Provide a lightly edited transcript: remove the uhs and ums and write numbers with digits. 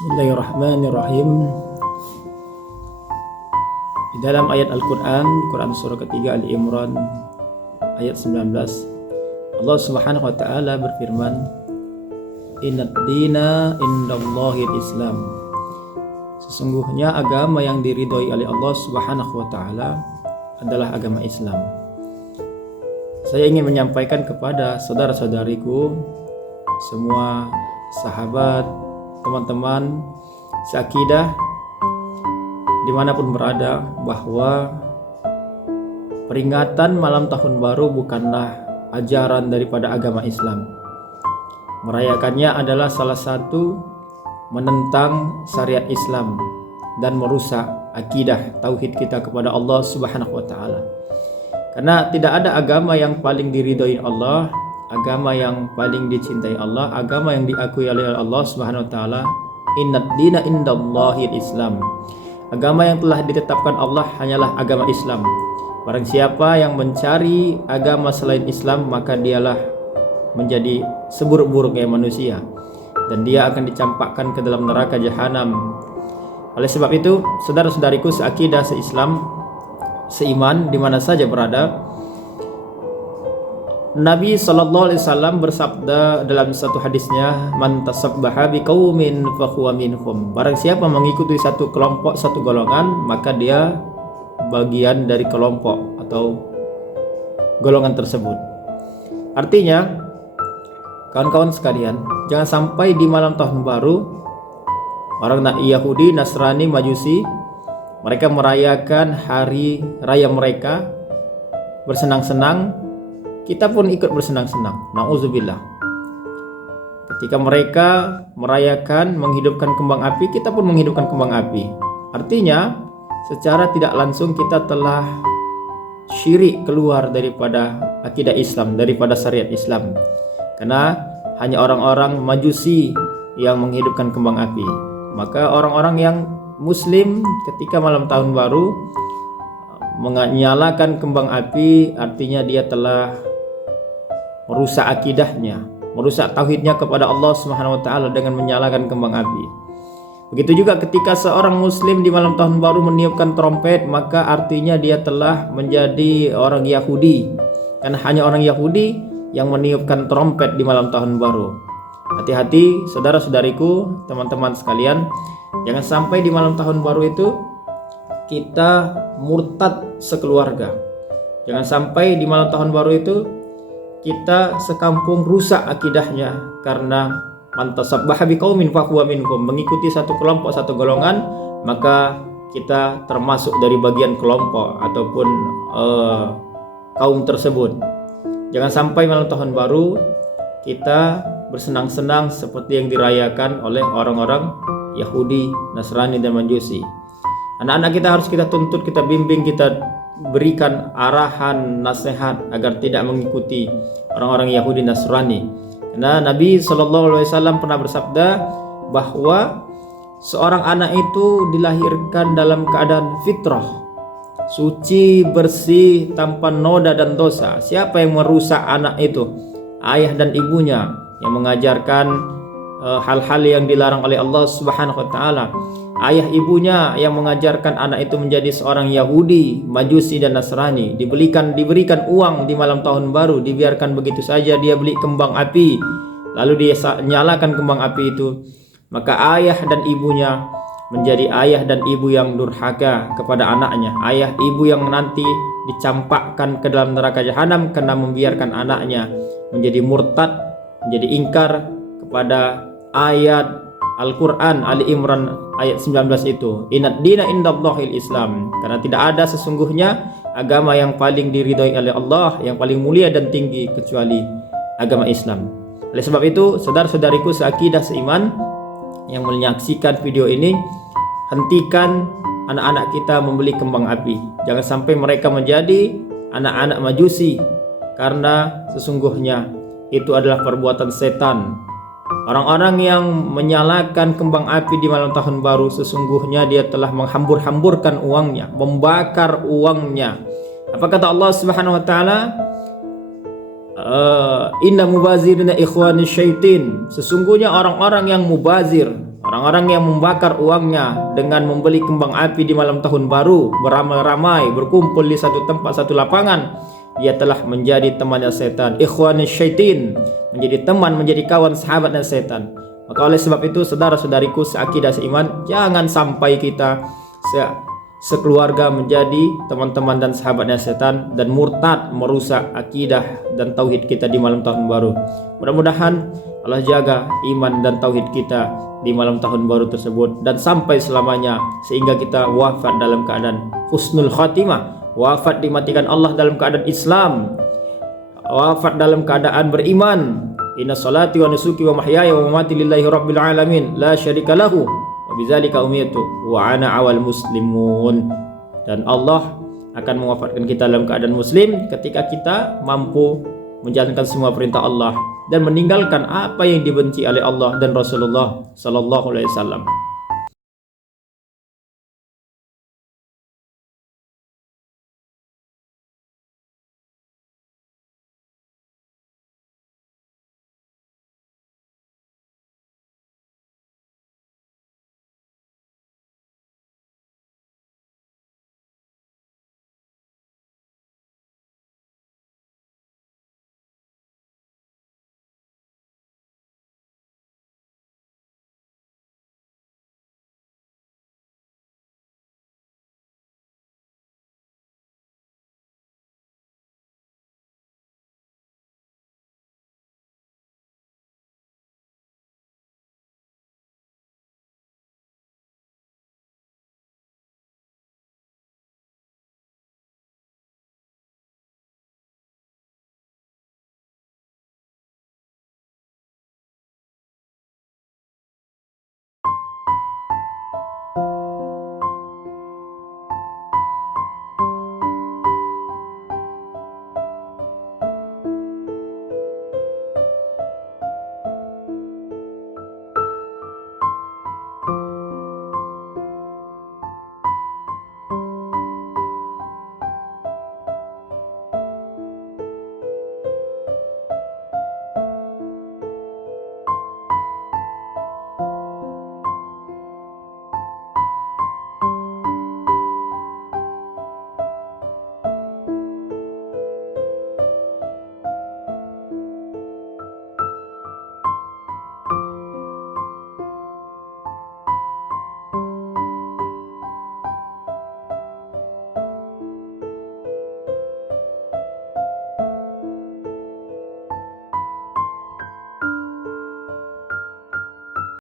Bismillahirrahmanirrahim. Di dalam ayat Al-Quran, Quran surah ketiga Ali Imran ayat 19, Allah Subhanahu wa taala berfirman, "Innad dina indallahil Islam." Sesungguhnya agama yang diridhoi oleh Allah Subhanahu wa taala adalah agama Islam. Saya ingin menyampaikan kepada saudara-saudariku, semua sahabat, teman-teman seakidah dimanapun berada, bahwa peringatan malam tahun baru bukanlah ajaran daripada agama Islam. Merayakannya adalah salah satu menentang syariat Islam dan merusak akidah tauhid kita kepada Allah Subhanahu wa taala. Karena tidak ada agama yang paling diridhoi Allah, agama yang paling dicintai Allah, agama yang diakui oleh Allah Subhanahu wa taala, innad dina indallahil Islam. Agama yang telah ditetapkan Allah hanyalah agama Islam. Barang siapa yang mencari agama selain Islam, maka dialah menjadi seburuk-buruknya manusia dan dia akan dicampakkan ke dalam neraka jahanam. Oleh sebab itu, saudara-saudariku seakidah, seislam, seiman, di mana saja berada, Nabi SAW bersabda dalam satu hadisnya, "Man tasabbaha biqaumin fahuwa minhum." Barang siapa mengikuti satu kelompok, satu golongan, maka dia bagian dari kelompok atau golongan tersebut. Artinya, kawan-kawan sekalian, jangan sampai di malam tahun baru orang Yahudi, Nasrani, Majusi mereka merayakan hari raya mereka, bersenang-senang, kita pun ikut bersenang-senang. Nauzubillah. Ketika mereka merayakan, menghidupkan kembang api, kita pun menghidupkan kembang api. Artinya, secara tidak langsung kita telah syirik keluar daripada akidah Islam, daripada syariat Islam. Karena hanya orang-orang Majusi yang menghidupkan kembang api. Maka orang-orang yang Muslim ketika malam tahun baru menyalakan kembang api, artinya dia telah merusak akidahnya, merusak tauhidnya kepada Allah Subhanahu wa taala dengan menyalakan kembang api. Begitu juga ketika seorang muslim di malam tahun baru meniupkan trompet, maka artinya dia telah menjadi orang Yahudi. Karena hanya orang Yahudi yang meniupkan trompet di malam tahun baru. Hati-hati saudara-saudariku, teman-teman sekalian, jangan sampai di malam tahun baru itu kita murtad sekeluarga. Jangan sampai di malam tahun baru itu kita sekampung rusak akidahnya karena man tasabbaha biqaumin fahuwa minhum, mengikuti satu kelompok, satu golongan, maka kita termasuk dari bagian kelompok ataupun kaum tersebut. Jangan sampai malam tahun baru kita bersenang-senang seperti yang dirayakan oleh orang-orang Yahudi, Nasrani, dan Majusi. Anak-anak kita harus kita tuntut, kita bimbing, kita berikan arahan, nasihat agar tidak mengikuti orang-orang Yahudi, Nasrani. Karena Nabi SAW pernah bersabda bahwa seorang anak itu dilahirkan dalam keadaan fitrah, suci, bersih, tanpa noda dan dosa. Siapa yang merusak anak itu? Ayah dan ibunya yang mengajarkan hal-hal yang dilarang oleh Allah Subhanahu wa taala. Ayah ibunya yang mengajarkan anak itu menjadi seorang Yahudi, Majusi, dan Nasrani. Diberikan uang di malam tahun baru, dibiarkan begitu saja, dia beli kembang api, lalu dia nyalakan kembang api itu. Maka ayah dan ibunya menjadi ayah dan ibu yang durhaka kepada anaknya. Ayah ibu yang nanti dicampakkan ke dalam neraka jahanam karena membiarkan anaknya menjadi murtad, menjadi ingkar kepada ayat Al-Quran Ali Imran ayat 19 itu, innad dina indallahil Islam. Karena tidak ada sesungguhnya agama yang paling diridhoi oleh Allah, yang paling mulia dan tinggi kecuali agama Islam. Oleh sebab itu, saudara-saudariku seakidah, seiman yang menyaksikan video ini, hentikan anak-anak kita membeli kembang api. Jangan sampai mereka menjadi anak-anak Majusi, karena sesungguhnya itu adalah perbuatan setan. Orang-orang yang menyalakan kembang api di malam tahun baru, sesungguhnya dia telah menghambur-hamburkan uangnya, membakar uangnya. Apa kata Allah Subhanahu wa taala? Inna mubazirina ikhwani syaitin. Sesungguhnya orang-orang yang mubazir, Orang-orang yang membakar uangnya dengan membeli kembang api di malam tahun baru, beramai-ramai berkumpul di satu tempat, satu lapangan, dia telah menjadi temannya setan, ikhwanis syaitin, menjadi teman, menjadi kawan, sahabatnya setan. Maka oleh sebab itu, saudara-saudariku seakidah seiman, jangan sampai kita sekeluarga menjadi teman-teman dan sahabatnya setan dan murtad, merusak akidah dan tauhid kita di malam tahun baru. Mudah-mudahan Allah jaga iman dan tauhid kita di malam tahun baru tersebut dan sampai selamanya, sehingga kita wafat dalam keadaan husnul khatimah, wafat dimatikan Allah dalam keadaan Islam, wafat dalam keadaan beriman. Inna salati wa nusuki wa mahyaya wa mamati lillahi rabbil alamin la syarika lahu wa bidzalika umirtu wa ana awal muslimun. Dan Allah akan mewafatkan kita dalam keadaan muslim ketika kita mampu menjalankan semua perintah Allah dan meninggalkan apa yang dibenci oleh Allah dan Rasulullah sallallahu alaihi wasallam.